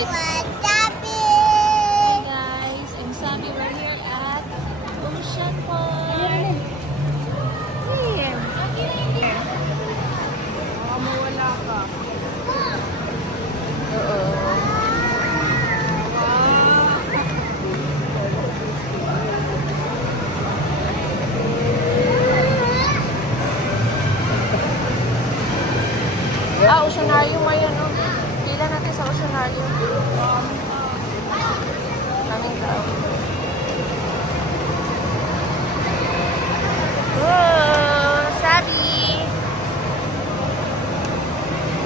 it? Hey guys, I'm Sabi. We're here at Ocean Park. Here. Mawala ka. Oceanarium mo yun, no? Pila natin sa Oceanarium. Kaming tao. Oh, Sabi!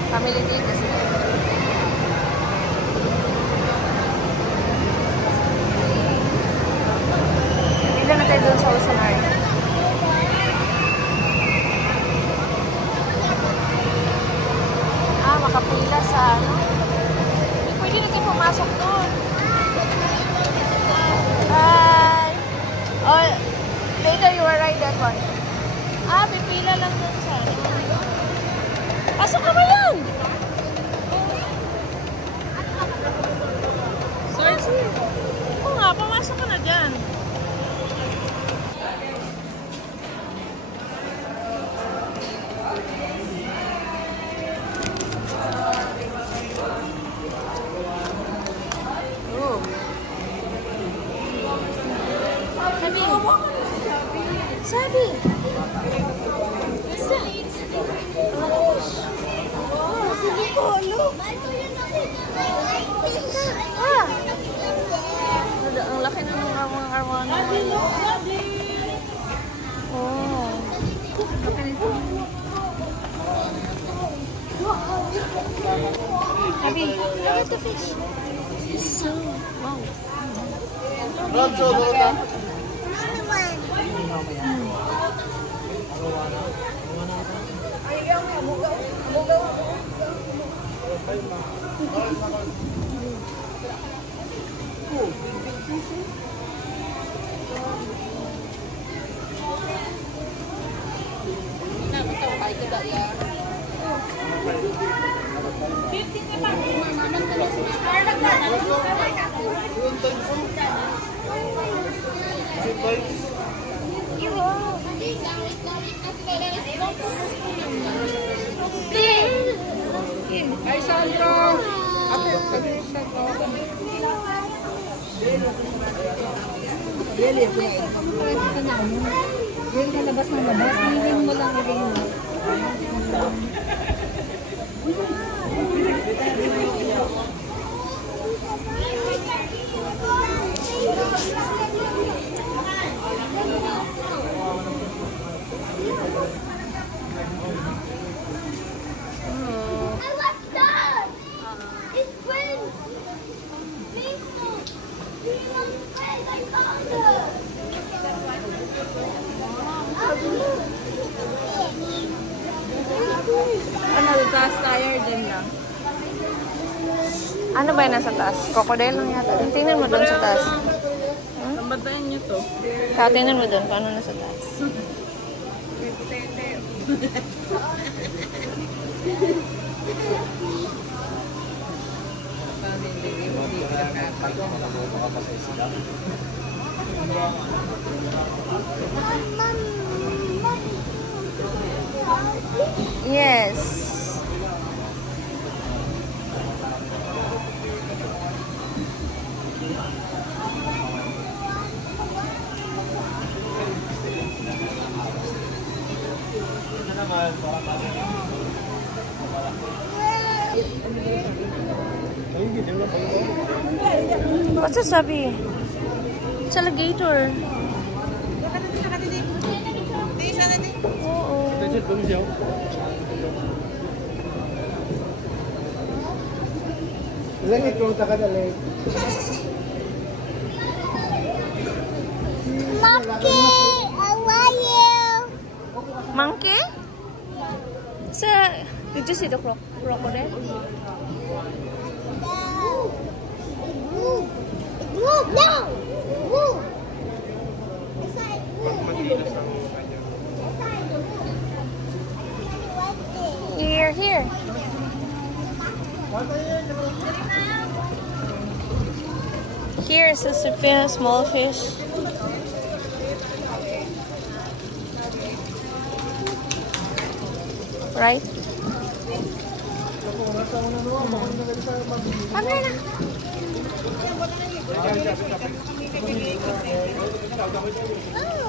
Family dito sila. Pila na tayo doon sa Oceanarium. Makapila sa ano. Hindi pwede natin pumasok doon. Hi! Oh, later you will ride that one. Pipila lang doon sa ano. Pasok ka ba yan? Sorry. Oo nga, pumasok ka na dyan. Sabi! Sige ko, look! Ang laki na ng mga arwana. Oh. Laki nito. Sabi, look at the fish. This is so, wow. Ay, Sandro! Yung kalabas ng labas, hindi mo lang rin. Taas tire din lang. Ano ba yung nasa taas? Crocodile lang yata. Tingnan mo doon sa taas. Tambantayan nyo to. Tingnan mo doon kung ano nasa taas. Yes. What's that, Sabi? It's alligator. Oo. Langit kung takadali. Monkey, I love you. Monkey? Did you see the crocodile? Move, no! Move! Here. Here is a small fish. Right? Ano na?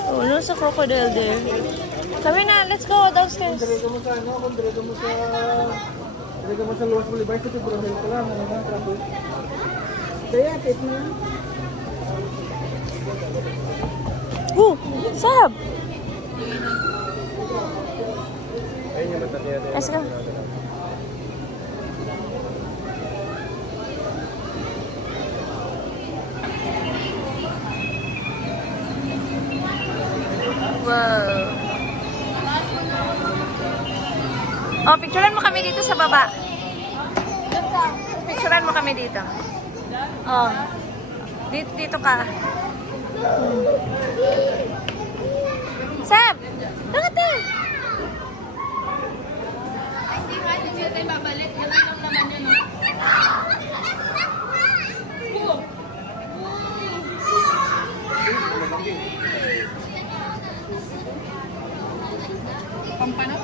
Oh, there's a crocodile there. Kami na, let's go downstairs. Diretso mo sa Luwas Boulevard, sa Tiburon ka lang, ano na, traffic. Kaya, tip mo yan. Ooh, Sab! Ayun yung matatiya. Let's go. Wow. Oh, picturean mo kami dito sa baba. Picturean mo kami dito. Oh. Dito ka. Sab! Bakit na? Hindi nga, hindi tayo babalik. Yan lang naman yun, no? Pampano?